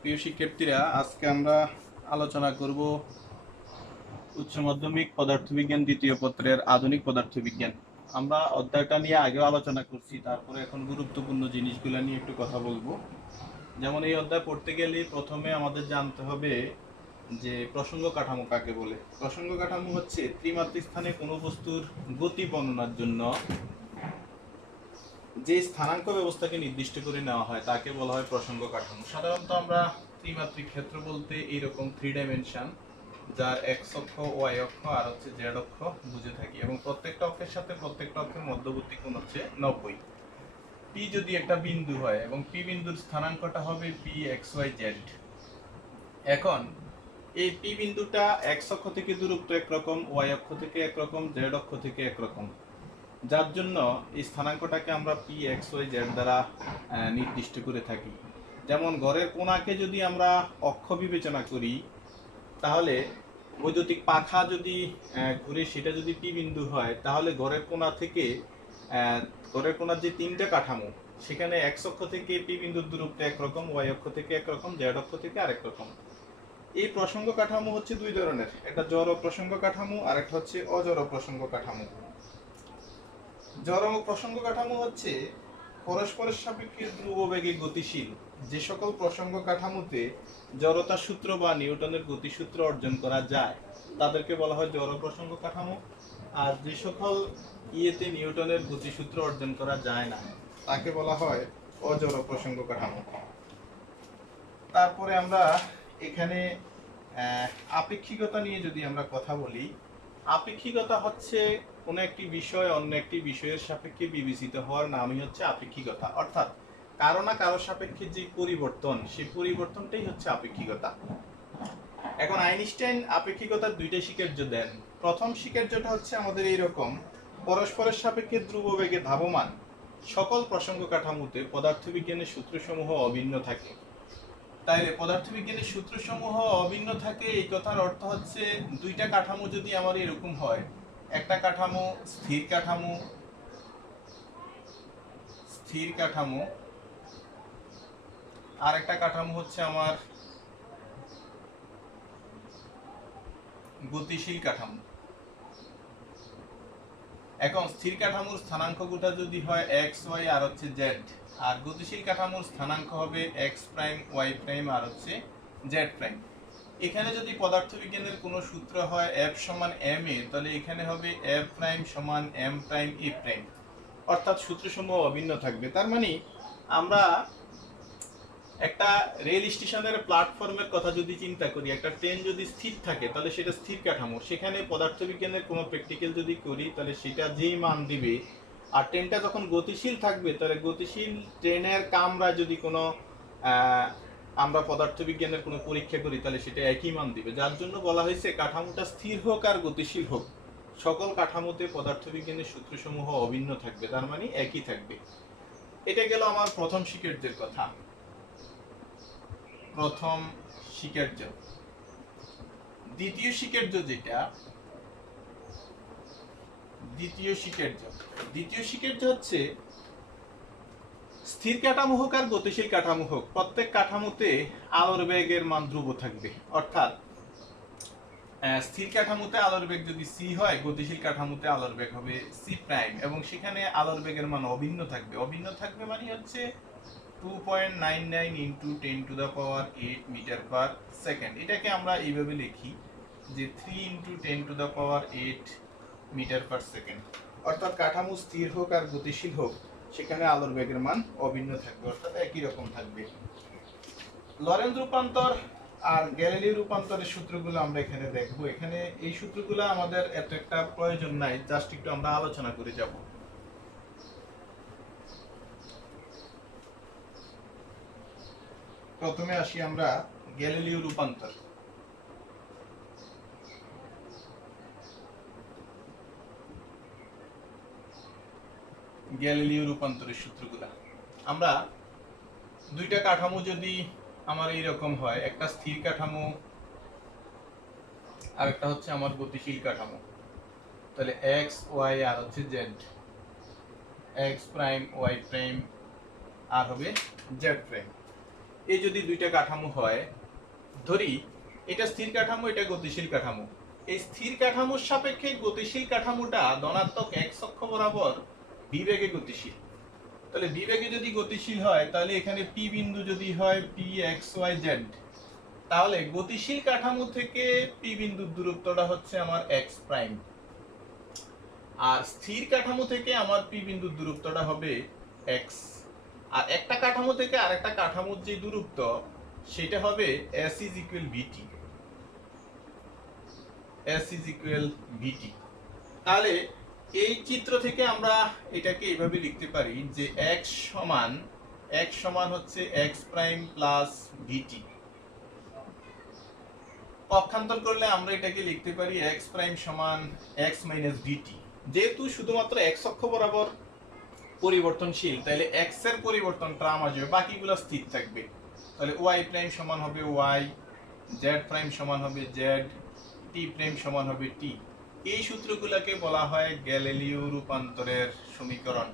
প্রিয় শিক্ষার্থীরা, আজকে আমরা আলোচনা করব উচ্চ মাধ্যমিক পদার্থবিজ্ঞান দ্বিতীয় পত্রের আধুনিক পদার্থবিজ্ঞান। আমরা অধ্যায়টা নিয়ে আগেও আলোচনা করছি, তারপরে এখন গুরুত্বপূর্ণ জিনিসগুলো নিয়ে একটু কথা বলবো। যেমন এই অধ্যায় পড়তে গেলে প্রথমে আমাদের জানতে হবে যে প্রসঙ্গ কাঠামো কাকে বলে। প্রসঙ্গ কাঠামো হচ্ছে ত্রিমাত্রিক স্থানে কোনো বস্তুর গতি বর্ণনার জন্য যে স্থানাঙ্ক ব্যবস্থাকে নির্দিষ্ট করে নেওয়া হয় তাকে বলা হয় প্রসঙ্গ কাঠামো। সাধারণত আমরা ত্রিমাত্রিক ক্ষেত্র বলতে এইরকম 3 ডাইমেনশন, যার এক্স অক্ষ, ওয়াই অক্ষ আর হচ্ছে জেড অক্ষ বুঝে থাকি, এবং প্রত্যেকটা অক্ষের সাথে প্রত্যেকটা অক্ষের মধ্যবর্তী কোণ হচ্ছে 90। পি যদি একটা বিন্দু হয় এবং পি বিন্দুর স্থানাঙ্কটা হবে পি এক্স ওয়াই জেড। এখন এই পি বিন্দুটা এক্স অক্ষ থেকে দূরত্ব একরকম, ওয়াই অক্ষ থেকে একরকম, জেড অক্ষ থেকে একরকম, যার জন্য এই স্থানাঙ্কটাকে আমরা পি এক্স ওয়াই জেড দ্বারা নির্দিষ্ট করে থাকি। যেমন গড়ের কোণাকে যদি আমরা অক্ষ বিবেচনা করি, তাহলে বৈদ্যুতিক পাখা যদি ঘুরে সেটা যদি পি বিন্দু হয়, তাহলে গড়ের কোণা থেকে গড়ের কোণার যে তিনটা কাঠামো, সেখানে এক্স অক্ষ থেকে পি বিন্দুর দূরত্ব একরকম, ওয়াই অক্ষ থেকে একরকম, জেড অক্ষ থেকে আরেক রকম। এই প্রসঙ্গ কাঠামো হচ্ছে দুই ধরনের, একটা জড় প্রসঙ্গ কাঠামো আর একটা হচ্ছে অজড় প্রসঙ্গ কাঠামো। জড় প্রসঙ্গ কাঠামো হচ্ছে পরস্পরের সাপেক্ষে ধ্রুববেগে গতিশীল যে সকল প্রসঙ্গ কাঠামোতে জড়তার সূত্র বা নিউটনের গতিসূত্র অর্জন করা যায় তাদেরকে বলা হয় জড় প্রসঙ্গ কাঠামো। আর যে সকল ইয়েতে নিউটনের গতিসূত্র অর্জন করা যায় না তাকে বলা হয় অজড় প্রসঙ্গ কাঠামো। তারপরে আমরা এখানে আপেক্ষিকতা নিয়ে যদি আমরা কথা বলি, আপেক্ষিকতা হচ্ছে কোনো একটি বিষয় অন্য একটি বিষয়ের সাপেক্ষে বিবেচিত হওয়ার নামই হচ্ছে আপেক্ষিকতা। অর্থাৎ কারো না কারো সাপেক্ষে যে পরিবর্তন, সেই পরিবর্তনটাই হচ্ছে আপেক্ষিকতা। এখন আইনস্টাইন আপেক্ষিকতার দুইটা স্বীকার্য দেন। প্রথম স্বীকার্যটা হচ্ছে আমাদের এইরকম: পরস্পরের সাপেক্ষে ধ্রুববেগে ধাবমান সকল প্রসঙ্গ কাঠামোতে পদার্থবিজ্ঞানের সূত্রসমূহ অভিন্ন থাকে। তাইলে পদার্থবিজ্ঞানের সূত্রসমূহ অভিন্ন থাকে এই কথার অর্থ হচ্ছে দুইটা কাঠামো যদি আমার এরকম হয়, একটা কাঠামো স্থির কাঠামো, আর একটা কাঠামো হচ্ছে আমার গতিশীল কাঠামো। এখন স্থির কাঠামোর স্থানাঙ্কগুলো যদি হয় এক্স ওয়াই আর হচ্ছে জেড, আর গতিশীল কাঠামোর স্থানাঙ্ক হবে এক্স প্রাইম, ওয়াই প্রাইম আর হচ্ছে জেড প্রাইম। এখানে যদি পদার্থবিজ্ঞানের কোনো সূত্র হয় এফ সমান এম এ, তাহলে এখানে হবে এফ প্রাইম সমান এম প্রাইম এ প্রাইম, অর্থাৎ সূত্রসমূহ অভিন্ন থাকবে। তার মানে আমরা একটা রেল স্টেশনের প্ল্যাটফর্মের কথা যদি চিন্তা করি, একটা ট্রেন যদি স্থির থাকে তাহলে সেটা স্থির কাঠামো, সেখানে পদার্থবিজ্ঞানের কোনো প্র্যাকটিক্যাল যদি করি তাহলে সেটা যেই মান দিবে। আর ট্রেনটা যখন গতিশীল থাকবে তাহলে গতিশীল ট্রেনের কামরা যদি কোনো আমরা পদার্থবিজ্ঞানের কোনো পরীক্ষা করি তাহলে সেটা একই মান দিবে। যার জন্য বলা হয়েছে কাঠামোটা স্থির হোক আর গতিশীল হোক, সকল কাঠামোতে পদার্থবিজ্ঞানের সূত্রসমূহ অভিন্ন থাকবে, তার মানে একই থাকবে। এটা গেল আমার প্রথম স্বীকার্যের কথা, প্রথম স্বীকার্য। দ্বিতীয় স্বীকার্য যেটা, দ্বিতীয় স্বীকার্য হচ্ছে স্থির কাঠামো হোক আর গতিশীল কাঠামো হোক, প্রত্যেক কাঠামোতে আলোর বেগের মান ধ্রুব থাকবে। অর্থাৎ স্থির কাঠামোতে আলোর বেগ যদি সি হয়, গতিশীল কাঠামোতে আলোর বেগ হবে সি প্রাইম, এবং সেখানে আলোর বেগের মান অভিন্ন থাকবে। অভিন্ন থাকবে মানে হচ্ছে 2.99 ইন্টু 10⁸ মিটার পার সেকেন্ড। এটাকে আমরা এইভাবে লিখি যে 3 ইন্টু 10⁸ মিটার পার সেকেন্ড। অর্থাৎ কাঠামো স্থির হোক আর গতিশীল হোক, সেখানে আলোর বেগের মান অভিন্ন থাকবে, অর্থাৎ একই রকম থাকবে। লরেন্জ রূপান্তর আর গ্যালিলিও রূপান্তরের সূত্রগুলো আমরা এখানে দেখব। এখানে এই সূত্রগুলো আমাদের এত একটা প্রয়োজন নাই, জাস্ট একটু আমরা আলোচনা করে যাব। প্রথমে আসি আমরা গ্যালিলিও রূপান্তর। গ্যালিলিও রূপান্তরের সূত্রগুলো আমরা দুইটা কাঠামো যদি আমার এইরকম হয়, একটা স্থির কাঠামো আর একটা হচ্ছে আমার গতিশীল কাঠামো, তাহলে এক্স ওয়াই আর হচ্ছে Z, X prime Y prime আর হবে জেড প্রাইম। এই যদি দুইটা কাঠামো হয়, ধরি এটা স্থির কাঠামো, এটা গতিশীল কাঠামো। এই স্থির কাঠামোর সাপেক্ষে গতিশীল কাঠামোটা ধনাত্মক এক্স অক্ষ বরাবর বিবেগে গতিশীল। তাহলে বিবেগে যদি গতিশীল হয়, তাহলে এখানে পি বিন্দু যদি হয় পি এক্স ওয়াই জেড, তাহলে গতিশীল কাঠামো থেকে পি বিন্দুর দূরত্বটা হচ্ছে আমার এক্স প্রাইম, আর স্থির কাঠামো থেকে আমার পি বিন্দুর দূরত্বটা হবে এক্স। আর একটা কাঠামো থেকে আরেকটা কাঠামোর যে দূরত্ব সেটা হবে s is equal v t, s is equal v t. তাহলে এই চিত্র থেকে আমরা এটাকে এইভাবে লিখতে পারি যে x সমান হচ্ছে x প্রাইম প্লাস ভিটি। পক্ষান্তর করলে আমরা এটাকে লিখতে পারি x প্রাইম সমান x মাইনাস ভিটি। যেহেতু শুধুমাত্র x অক্ষ বরাবর পরিবর্তনশীল, তাহলে x এর পরিবর্তনটা আমার যাবে, বাকিগুলো স্থির থাকবে। তাহলে y প্রাইম সমান হবে y, z প্রাইম সমান হবে z, t প্রাইম সমান হবে t। এই সূত্রগুলোকে বলা হয় গ্যালিলিও রূপান্তরের সমীকরণ।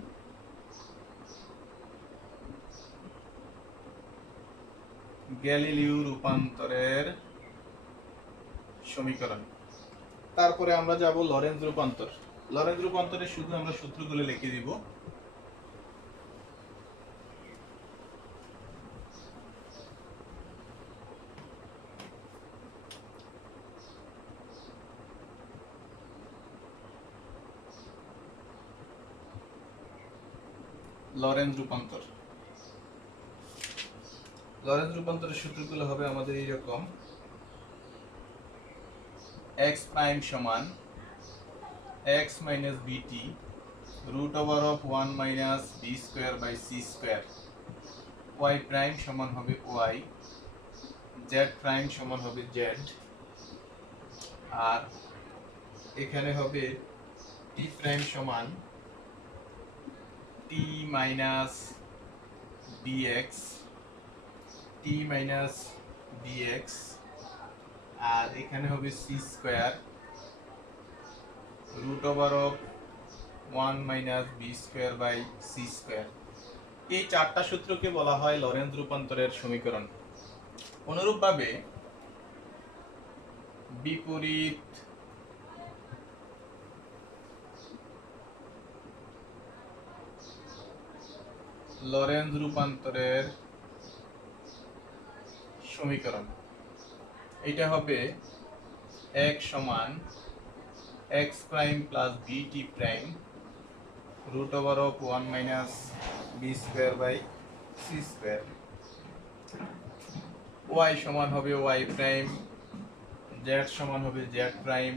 গ্যালিলিও রূপান্তরের সমীকরণ। তারপরে আমরা যাব লরেন্জ রূপান্তর। লরেন্জ রূপান্তরে শুধু আমরা সূত্রগুলো লিখে দিব। লরেন্জ রূপান্তর, লরেন্জ রূপান্তরের সূত্রগুলো হবে আমাদের এইরকম: x প্রাইম সমান x minus B T root over of 1 minus B square by C square, y prime সমান হবে y, z প্রাইম সমান হবে z, আর এখানে হবে t প্রাইম সমান t minus dx, t minus dx, আর এখানে হবে C square root over of 1 minus B square by C square. এই চারটা সূত্রকে বলা হয় লরেন্জ রূপান্তরের সমীকরণ। অনুরূপভাবে বিপরীত লরেন্জ রূপান্তরের সমীকরণ, এটা হবে x সমান x prime plus B T prime root over of 1 minus B square by C square, y সমান হবে y প্রাইম, z সমান হবে z প্রাইম,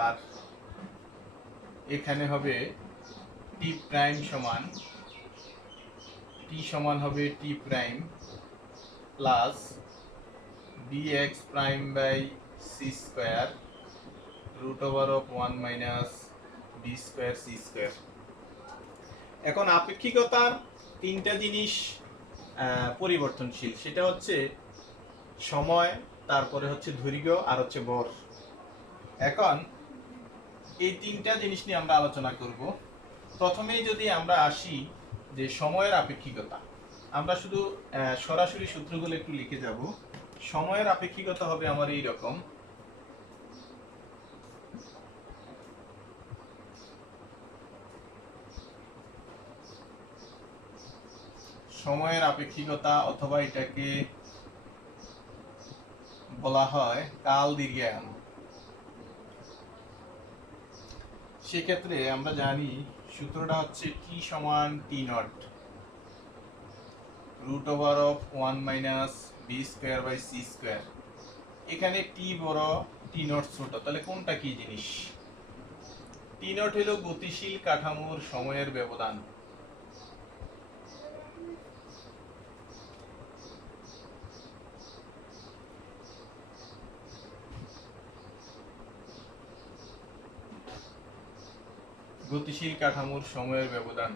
আর এখানে হবে t প্রাইম সমান t সমান হবে t prime plus bx prime by C square root over of 1 minus B square C square. এখন আপেক্ষিকতার তিনটা জিনিস পরিবর্তনশীল, সেটা হচ্ছে সময়, তারপরে হচ্ছে দৈর্ঘ্য, আর হচ্ছে ভর। এখন এই তিনটা জিনিস নিয়ে আমরা আলোচনা করব। প্রথমেই যদি আমরা আসি যে সময়ের আপেক্ষিকতা, আমরা শুধু সরাসরি সূত্রগুলো একটু লিখে যাব। সময়ের আপেক্ষিকতা হবে আমার এই রকম: সময়ের আপেক্ষিকতা, অথবা এটাকে বলা হয় কাল দীর্ঘায়ন। সেক্ষেত্রে আমরা জানি সূত্রটা হচ্ছে টি সমান t naught root over of 1 minus B square by C square. এখানে টি বড়, টি নট ছোট, তাহলে কোনটা কি জিনিস? টি নট হলো গতিশীল কাঠামোর সময়ের ব্যবধান। গতিশীল কাঠামোর সময়ের ব্যবধান।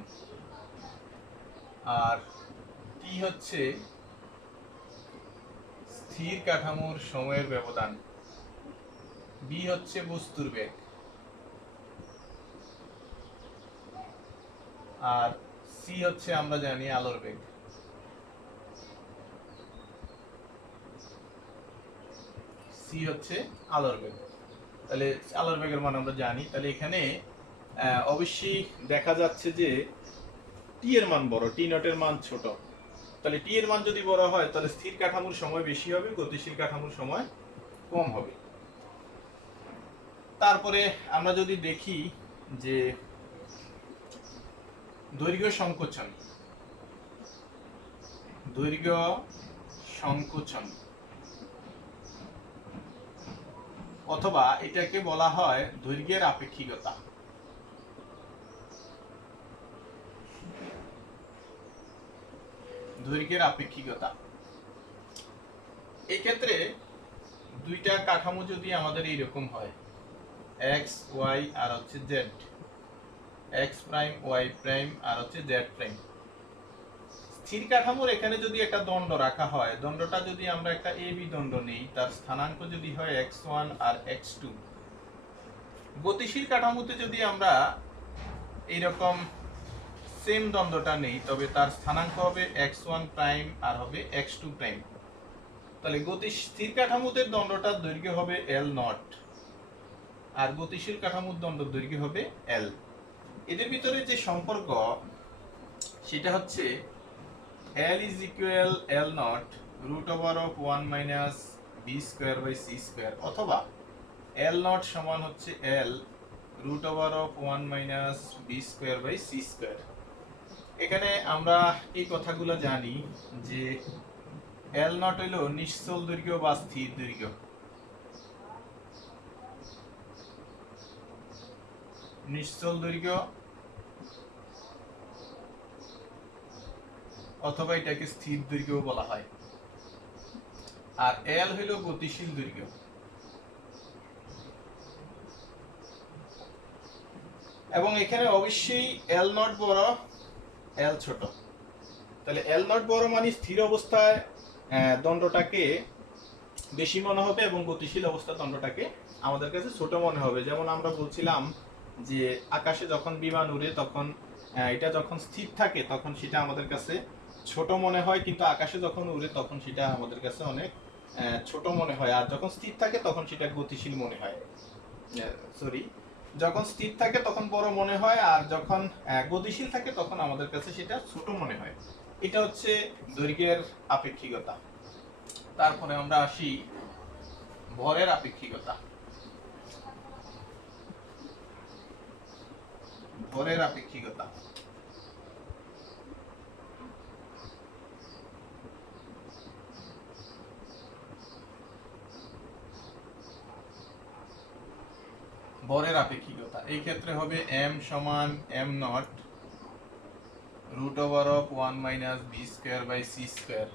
আর টি হচ্ছে স্থির কাঠামোর সময়ের ব্যবধান। বি হচ্ছে বস্তুর বেগ, আর সি হচ্ছে আমরা জানি আলোর বেগ। সি হচ্ছে আলোর বেগ। তাহলে আলোর বেগের মান আমরা জানি। তাহলে এখানে অবশ্যই দেখা যাচ্ছে যে টি এর মান বড়, টি নটের মান ছোট। তাহলে টি এর মান যদি বড় হয় তাহলে স্থির কাঠামোর সময় বেশি হবে, গতিশীল কাঠামোর সময় কম হবে। তারপরে আমরা যদি দেখি যে দৈর্ঘ্য সংকোচন, দৈর্ঘ্য সংকোচন অথবা এটাকে বলা হয় দৈর্ঘ্যের আপেক্ষিকতা। দৈর্ঘ্যের আপেক্ষিকতা এই ক্ষেত্রে দুইটা কাঠামো যদি আমাদের এইরকম হয়, এক্স ওয়াই আর হচ্ছে Z, X prime Y prime আর হচ্ছে জেড প্রাইম, স্থির কাঠামোর এখানে যদি একটা দণ্ড রাখা হয়, দণ্ডটা যদি আমরা একটা এ বি দণ্ড নেই, তার স্থানাঙ্ক যদি হয় x1 আর x2, গতিশীল কাঠামোতে যদি আমরা এইরকম সেম দ্বন্দ্বটা নেই তবে তার স্থানাঙ্ক হবে x1 প্রাইম আর হবে x2 প্রাইম। তাহলে স্থির কাঠামোতে দণ্ডটার দৈর্ঘ্য হবে L নট আর গতিশীল কাঠামোর দণ্ডের দৈর্ঘ্য হবে L। এদের ভিতরে যে সম্পর্ক সেটা হচ্ছে L is equal L naught root over of 1 minus b square by c square, অথবা L naught সমান হচ্ছে L root over of 1 minus b square by c square। এখানে আমরা এই কথাগুলো জানি যে L naught হলো নিশ্চল দৈর্ঘ্য বা স্থির দৈর্ঘ্য, নিশ্চল দৈর্ঘ্য অথবা এটাকে স্থির দৈর্ঘ্য বলা হয়, আর L হলো গতিশীল দৈর্ঘ্য। এবং এখানে অবশ্যই L নট বড়, L ছোট। তাহলে L নট বড় মানে স্থির অবস্থায় দণ্ডটাকে বেশি মনে হবে এবং গতিশীল অবস্থায় দণ্ডটাকে আমাদের কাছে ছোট মনে হবে। যেমন আমরা বলছিলাম যে আকাশে যখন বিমান উড়ে তখন এটা যখন স্থির থাকে তখন সেটা আমাদের কাছে ছোট মনে হয়, কিন্তু আকাশে যখন উড়ে তখন সেটা আমাদের কাছে অনেক ছোট মনে হয়, আর যখন স্থির থাকে তখন সেটা গতিশীল মনে হয়। যখন স্থির থাকে তখন বড় মনে হয়, আর যখন গতিশীল থাকে তখন আমাদের কাছে সেটা ছোট মনে হয়। এটা হচ্ছে দৈর্ঘ্যের আপেক্ষিকতা। তারপরে আমরা আসি ভরের আপেক্ষিকতা। ভরের আপেক্ষিকতা ভরের আপেক্ষিকতা এই ক্ষেত্রে হবে m সমান m not root over of 1 minus b square by c square।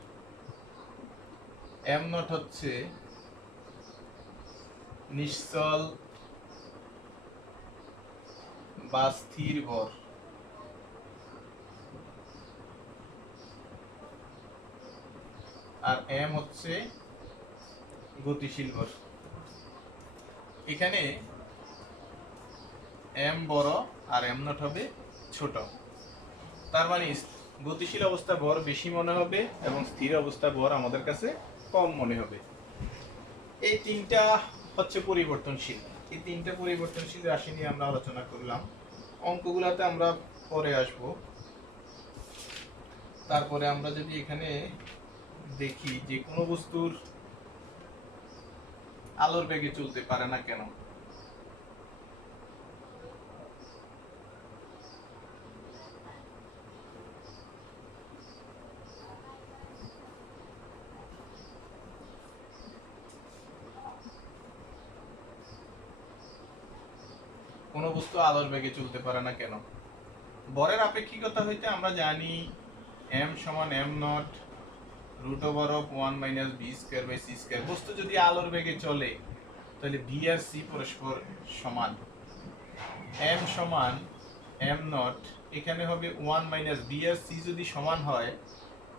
m not হচ্ছে নিশ্চল বা স্থির ভর, আর m হচ্ছে গতিশীল ভর। এখানে m বড় আর m নট হবে ছোট, তার মানে গতিশীল অবস্থা ভর বেশি মনে হবে এবং স্থির অবস্থা ভর আমাদের কাছে কম মনে হবে। এই তিনটা হচ্ছে পরিবর্তনশীল। এই তিনটা পরিবর্তনশীল রাশি নিয়ে আমরা আলোচনা করলাম। অঙ্কগুলোতে আমরা পরে আসব। তারপরে আমরা যদি এখানে দেখি যে কোনো বস্তুর আলোর বেগে চলতে পারে না কেন, কোন বস্তু আলোর বেগে চলতে পারে না কেন? ভরের আপেক্ষিকতা হইতে আমরা জানি m সমান m not root over of 1 minus b square by c square। বস্তু যদি আলোর বেগে চলে তাহলে v আর c পরস্পর সমান। m সমান m নট, এখানে হবে 1 minus b আর c যদি সমান হয়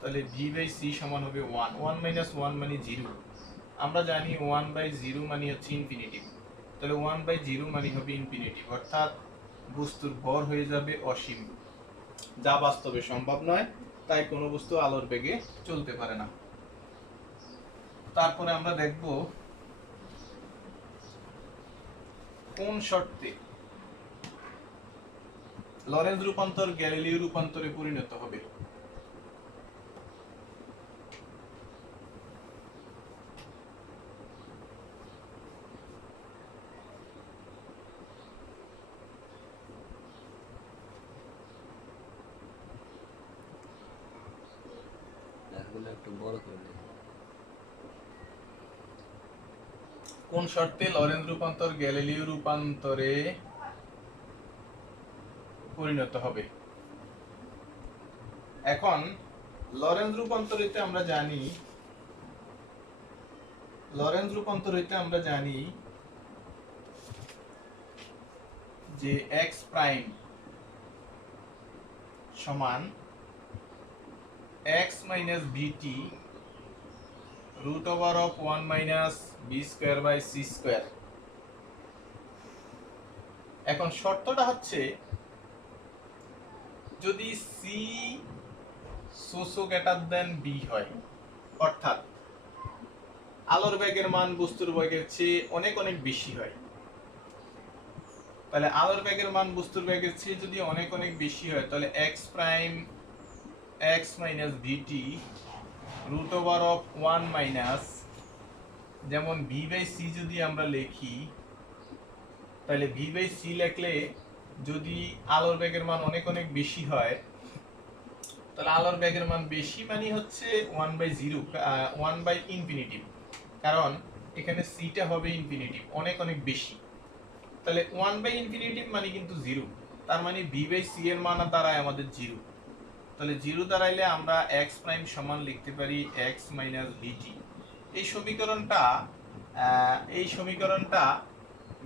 তাহলে v by c সমান হবে 1। 1 minus 1 মানে 0। আমরা জানি 1 by 0 মানে হচ্ছে ইনফিনিটিভ, তাহলে 1 by 0 মানে হবে ইনফিনিটিভ, অর্থাৎ বস্তুর ভর হয়ে যাবে অসীম, যা বাস্তবে সম্ভব নয়। তাই কোনো বস্তু আলোর বেগে চলতে পারে না। তারপরে আমরা দেখব কোন শর্তে লরেন্জ রূপান্তর গ্যালিলিও রূপান্তরে পরিণত হবে? কোন শর্তে লরেন্জ রূপান্তর গ্যালিলিও রূপান্তরে পরিণত হবে? এখন লরেন্জ রূপান্তর হইতে আমরা জানি যে x প্রাইম সমান x minus vt root over of 1 minus b square by c square। এখন শর্তটা হচ্ছে যদি c so greater than b হয়, অর্থাৎ আলোর বেগের মান বস্তুর বেগের চেয়ে অনেক অনেক বেশি হয়, তাহলে আলোর বেগের মান বস্তুর বেগের চেয়ে যদি অনেক অনেক বেশি হয় তাহলে x prime x minus vt root over of 1 minus, যেমন v বাই c যদি আমরা লিখি তাহলে v বাই c লিখলে যদি আলোর বেগের মান অনেক অনেক বেশি হয় তাহলে আলোর বেগের মান বেশি মানে হচ্ছে 1 বাই 0 1 বাই ইনফিনিটিভ, কারণ এখানে c টা হবে ইনফিনিটিভ অনেক অনেক বেশি, তাহলে 1 বাই ইনফিনিটিভ মানে কিন্তু 0, তার মানে v বাই c এর মান দাঁড়ায় আমাদের 0, তাহলে 0 দাঁড়াইলে আমরা x প্রাইম সমান লিখতে পারি x মাইনাস vt। এই সমীকরণটা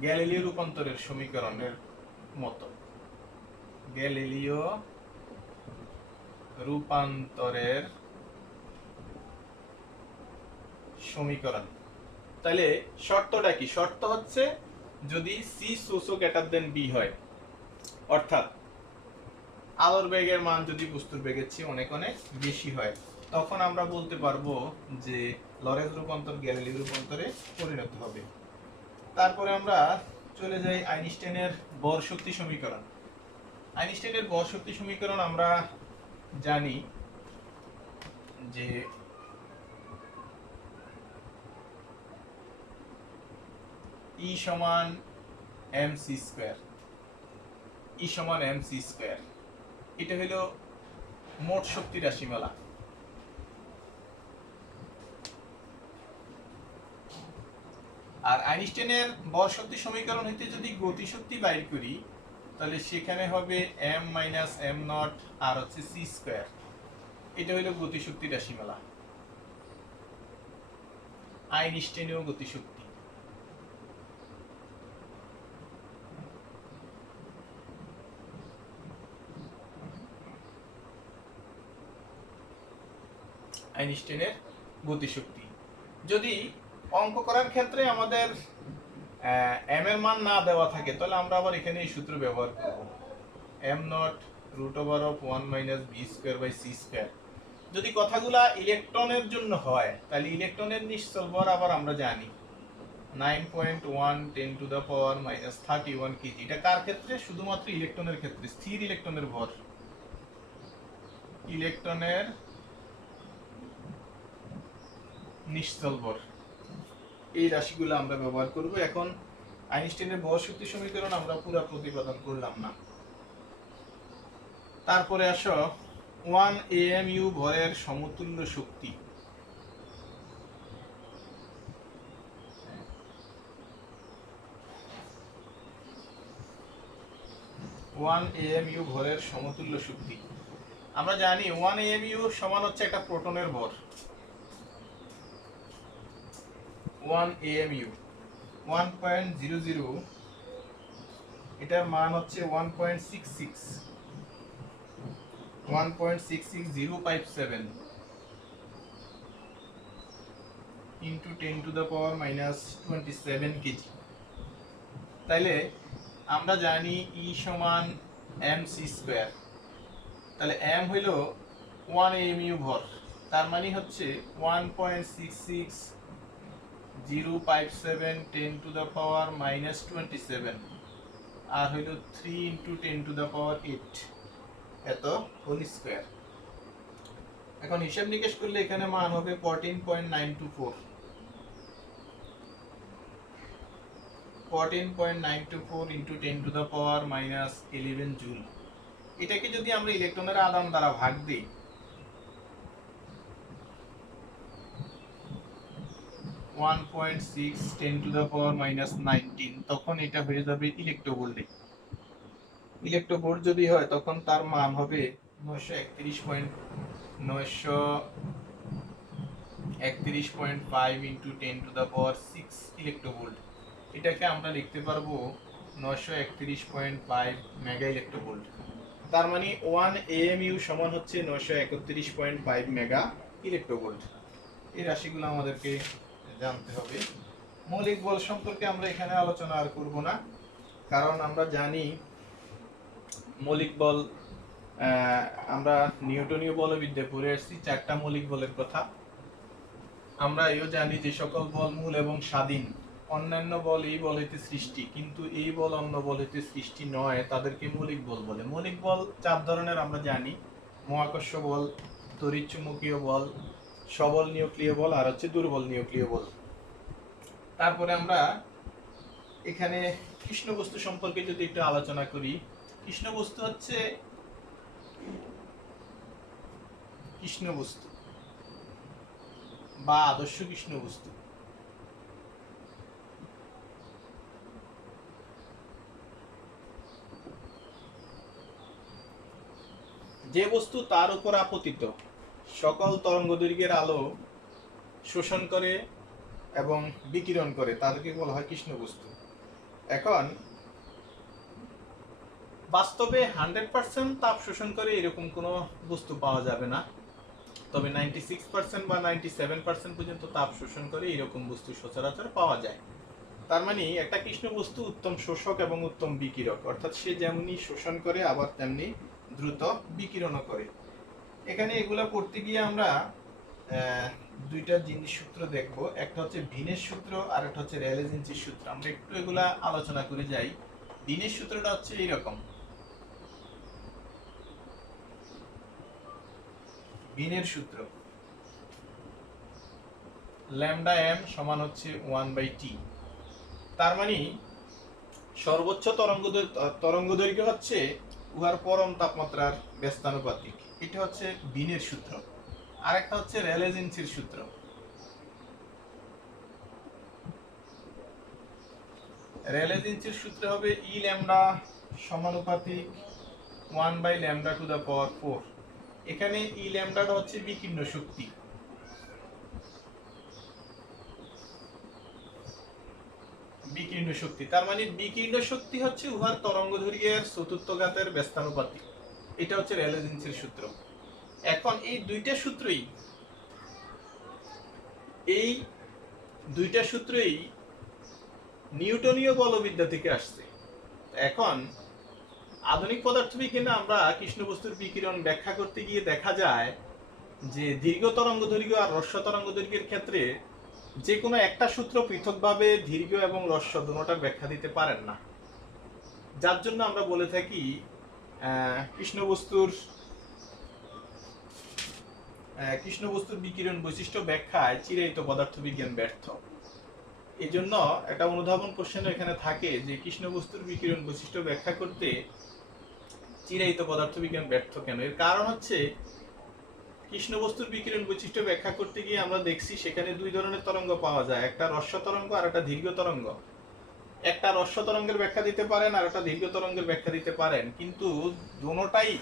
গ্যালিলিও রূপান্তরের সমীকরণের মতো। গ্যালিলিও রূপান্তরের সমীকরণ। তাহলে শর্তটা কি? শর্ত হচ্ছে যদি c so greater than b হয়, অর্থাৎ আলোর বেগের মান যদি বস্তুর বেগের চেয়ে অনেক অনেক বেশি হয়, তখন আমরা বলতে পারবো যে লরেন্জ রূপান্তর গ্যালিলিও রূপান্তরে পরিণত হবে। তারপরে আমরা চলে যাই আইনস্টাইনের ভর শক্তি সমীকরণ। আইনস্টাইনের ভর শক্তি সমীকরণ আমরা জানি যে E সমান mc স্কয়ার, E সমান mc স্কয়ার, এটা হলো মোট শক্তি রাশিমালা। আর আইনস্টাইনের ভর শক্তি সমীকরণ হইতে যদি গতি শক্তি বাইর করি তাহলে সেখানে হবে m মাইনাস m নট আর হচ্ছে c স্কয়ার, এটা হলো গতি শক্তি রাশিমালা, আইনস্টাইনীয় গতি শক্তি। আইনস্টাইনের গতিশক্তি। যদি অঙ্ক করার ক্ষেত্রে আমাদের m এর মান না দেওয়া থাকে তাহলে আমরা আবার এখানে এই সূত্র ব্যবহার করব, m naught root over of 1 minus b square by c square. যদি কথাগুলা ইলেকট্রনের জন্য হয় তাহলে ইলেকট্রনের নিশ্চল ভর আবার আমরা জানি 9.1 10 to the power minus 31 KG. এটা কার ক্ষেত্রে? শুধুমাত্র ইলেকট্রনের ক্ষেত্রে, স্থির ইলেকট্রনের ভর, ইলেকট্রনের নিশ্চল ভর, এই রাশিগুলো আমরা ব্যবহার করব। এখন আইনস্টাইনের ভর শক্তি সমীকরণ আমরা পুরো প্রতিপাদন করলাম না। তারপরে আসো 1 amu ভরের সমতুল্য শক্তি। 1 amu ভরের সমতুল্য শক্তি আমরা জানি 1 amu সমান হচ্ছে একটা প্রোটনের ভর। 1 amu 1.00, এটার মান হচ্ছে 1.66057 into 10 to the power minus 27 KG. তাইলে আমরা জানি E সমান mc স্কয়ার, তাহলে m হইল 1 amu ভর, তার মানে হচ্ছে 1.66057 0.57 10⁻⁻27 আর হইল 3 × 10⁸ এত হোল স্কয়ার। এখন হিসাব নিকেশ করলে এখানে মান হবে 14.924 × 10⁻11 জুল। এটাকে যদি আমরা ইলেকট্রনের আদান দ্বারা ভাগ দিই, 1.6 10⁻⁻19, তখন এটা হয়ে যাবে ইলেকট্রোভোল্টে। ইলেকট্রোভোল্ট যদি হয় তখন তার মান হবে 931.5 × 10⁻6 ইলেকট্রোভোল্ট। এটাকে আমরা লিখতে পারবো 931.5 মেগা ইলেকট্রোভোল্ট। তার মানে 1 AMU সমান হচ্ছে 931.5 মেগা ইলেকট্রোভোল্ট। এই রাশিগুলো আমাদেরকে জানতে হবে। মৌলিক বল সম্পর্কে আমরা এখানে আলোচনা আর করব না, কারণ আমরা জানি মৌলিক বল আমরা নিউটনীয় বলবিদ্যায় পড়ে আসছি 4টা মৌলিক বলের কথা। আমরা এও জানি যে সকল বল মূল এবং স্বাধীন। অন্যান্য বল এই বল হইতে সৃষ্টি, কিন্তু এই বল অন্য বল হইতে সৃষ্টি নয়, তাদেরকে মৌলিক বল বলে। মৌলিক বল 4 ধরনের আমরা জানি: মহাকর্ষ বল, তড়িৎচুম্বকীয় বল, সবল নিউক্লিয় বল আর হচ্ছে দুর্বল নিউক্লিয় বল। তারপরে আমরা এখানে কৃষ্ণ বস্তু সম্পর্কে যদি একটু আলোচনা করি, কৃষ্ণ বস্তু হচ্ছে কৃষ্ণ বস্তু বা আদর্শ কৃষ্ণ বস্তু যে বস্তু তার উপর আপতিত সকল তরঙ্গদৈর্ঘ্যের আলো শোষণ করে এবং বিকিরণ করে, তাদেরকে বলা হয় কৃষ্ণ বস্তু। এখন বাস্তবে 100% তাপ শোষণ করে এরকম কোনো বস্তু পাওয়া যাবে না, তবে 96% বা 97% পর্যন্ত তাপ শোষণ করে এরকম বস্তু সচরাচর পাওয়া যায়। তার মানে একটা কৃষ্ণ বস্তু উত্তম শোষক এবং উত্তম বিকিরক, অর্থাৎ সে যেমনি শোষণ করে আবার তেমনি দ্রুত বিকিরণও করে। এখানে এগুলা পড়তে গিয়ে আমরা দুইটা জিনিস সূত্র দেখব, একটা হচ্ছে ভিনের সূত্র আর একটা হচ্ছে রেলে-জিন্সির সূত্র। আমরা একটু এগুলা আলোচনা করে যাই। ভিনের সূত্রটা হচ্ছে এইরকম: ভিনের সূত্র ল্যামডা এম সমান হচ্ছে 1/t। তার মানে সর্বোচ্চ তরঙ্গদৈর্ঘ্য হচ্ছে উহার পরম তাপমাত্রার ব্যস্তানুপাতিক। এটা হচ্ছে ভিনের সূত্র। আরেকটা হচ্ছে রেলে-জিন্সির সূত্র। রেলে-জিন্সির সূত্র হবে ই ল্যামডা সমানুপাতিক 1/λ⁴। এখানে ই ল্যামডাটা হচ্ছে বিকীর্ণ শক্তি। বিকীর্ণ শক্তি তার মানে বিকীর্ণ শক্তি হচ্ছে উহার তরঙ্গদৈর্ঘ্যের চতুর্থ ঘাতের ব্যস্তানুপাতিক। এটা হচ্ছে রেলে-জিন্সির সূত্র। এখন এই দুইটা সূত্রই নিউটনীয় বলবিদ্যা থেকে আসছে। এখন আধুনিক পদার্থবিজ্ঞানে আমরা কৃষ্ণ বস্তুর বিকিরণ ব্যাখ্যা করতে গিয়ে দেখা যায় যে দীর্ঘ তরঙ্গদৈর্ঘ্য আর হ্রস্ব তরঙ্গদৈর্ঘ্যের ক্ষেত্রে যে কোনো একটা সূত্র পৃথকভাবে দীর্ঘ এবং হ্রস্ব দুটোটার ব্যাখ্যা দিতে পারেন না, যার জন্য আমরা বলে থাকি কৃষ্ণ বস্তুর বিকিরণ বৈশিষ্ট্য ব্যাখ্যায় চিরায়ত পদার্থবিজ্ঞান ব্যর্থ। এই জন্য একটা অনুধাবন কোশ্চেন এখানে থাকে যে কৃষ্ণ বস্তুর বিকিরণ বৈশিষ্ট্য ব্যাখ্যা করতে চিরায়ত পদার্থবিজ্ঞান ব্যর্থ কেন? এর কারণ হচ্ছে কৃষ্ণ বস্তুর বিকিরণ বৈশিষ্ট্য ব্যাখ্যা করতে গিয়ে আমরা দেখছি সেখানে দুই ধরনের তরঙ্গ পাওয়া যায়, একটা হ্রস্ব তরঙ্গ আর একটা দীর্ঘ তরঙ্গ। একটা হ্রস্ব তরঙ্গের ব্যাখ্যা দিতে পারেন আর একটা দীর্ঘ তরঙ্গের ব্যাখ্যা দিতে পারেন, কিন্তু দুটোটাই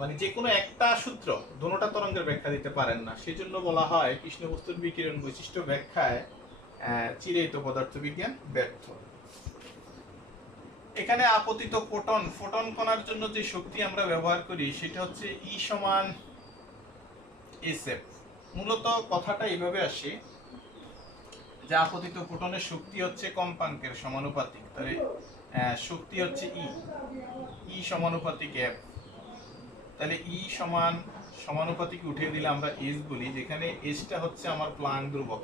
মানে যে কোনো একটা সূত্র দুটোটা তরঙ্গের ব্যাখ্যা দিতে পারেন না। সেজন্য বলা হয় কৃষ্ণ বস্তুর বিকিরণ বৈশিষ্ট্য ব্যাখ্যায় চিরায়ত পদার্থবিজ্ঞান ব্যর্থ। এখানে আপতিত ফোটন কণার জন্য যে শক্তি আমরা ব্যবহার করি সেটা হচ্ছে ই সমান এসএফ। মূলত কথাটা এইভাবে আসে যে আপতিত ফোটনের শক্তি হচ্ছে কম্পাঙ্কের সমানুপাতিক, তাহলে শক্তি হচ্ছে ই সমানুপাতিক এফ। তাহলে ই সমানুপাতিক উঠিয়ে দিলে আমরা এস বলি, যেখানে এসটা হচ্ছে আমার প্লাঙ্ক ধ্রুবক।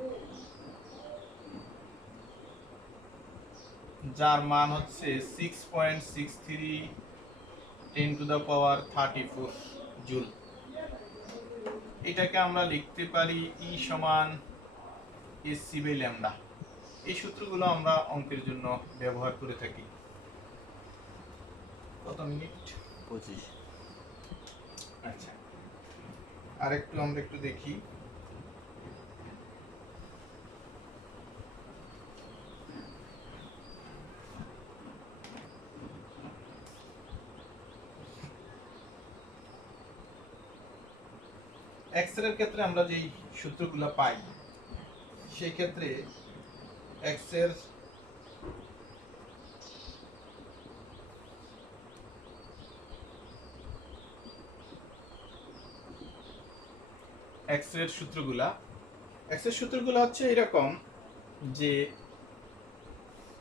যার মান হচ্ছে 6.63 10⁻34 জুল। এটাকে আমরা লিখতে পারি E সমান hc/λ। এই সূত্রগুলো আমরা অঙ্কের জন্য ব্যবহার করে থাকি। কত মিনিট? 25। আচ্ছা, আমরা একটু দেখি। এক্স এর ক্ষেত্রে আমরা যেই সূত্রগুলো পাই, সেই ক্ষেত্রে এক্স এর সূত্রগুলো হচ্ছে এরকম যে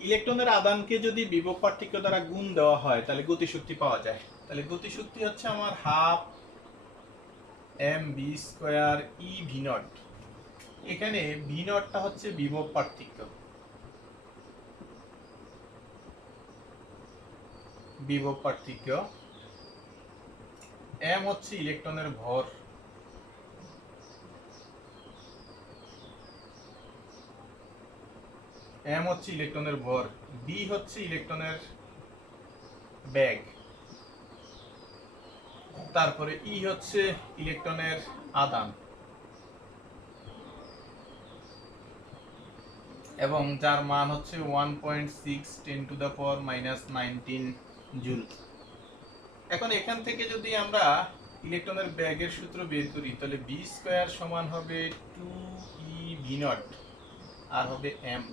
ইলেকট্রনের আদানকে যদি বিভব পার্থক্য দ্বারা গুণ দেওয়া হয় তাহলে গতিশক্তি পাওয়া যায়। তাহলে গতিশক্তি হচ্ছে আমার হাফ mv² e⁵. এখানে v⁵টা হচ্ছে বিভব পার্থক্য, m হচ্ছে ইলেকট্রনের ভর, b হচ্ছে ইলেকট্রনের বেগ, তারপরে E হচ্ছে ইলেকট্রনের আদান, এবং যার মান হচ্ছে 1.6 10⁻⁻19 জুল। এখন এখান থেকে যদি আমরা ইলেকট্রনের ব্যাগের সূত্র বের করি তাহলে b² সমান হবে 2e⁵ আর হবে m,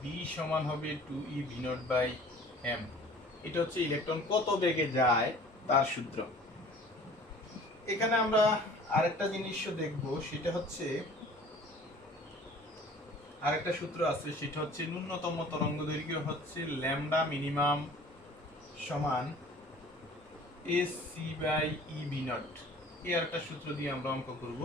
b সমান হবে 2e⁵/m। এটা হচ্ছে ইলেকট্রন কত বেগে যায় তার সূত্র। এখানে আমরা আরেকটা জিনিসও দেখব, সেটা হচ্ছে আরেকটা সূত্র আছে, সেটা হচ্ছে ন্যূনতম তরঙ্গদৈর্ঘ্য হচ্ছে ল্যামডা মিনিমাম সমান hc/e⁵. এই আরেকটা সূত্র দিয়ে আমরা অঙ্ক করব,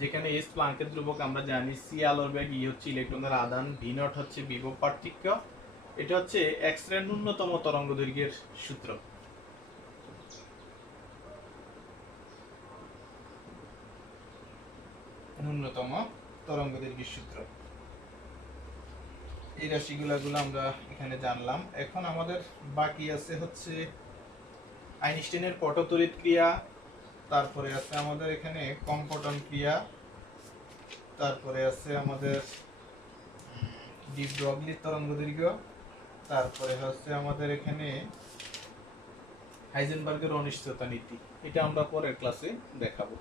যেখানে s প্লাঙ্কের ধ্রুবক আমরা জানি, c আলোর বেগ, e হচ্ছে ইলেকট্রনের আদান, v⁵ হচ্ছে বিভব পার্থক্য। এটা হচ্ছে এক্স রে ন্যূনতম তরঙ্গদৈর্ঘ্যের সূত্র। এই রাশিগুলো আমরা এখানে জানলাম। এখন আমাদের বাকি আছে হচ্ছে আইনস্টাইনের পটতড়িৎ ক্রিয়া, তারপরে আছে আমাদের এখানে কম্পটন ক্রিয়া, তারপরে আছে আমাদের ডি ব্রগলির তরঙ্গদৈর্ঘ্য, তারপরে হচ্ছে আমাদের এখানে হাইজেনবার্গের অনিশ্চয়তা নীতি। এটা আমরা পরের ক্লাসে দেখাবো।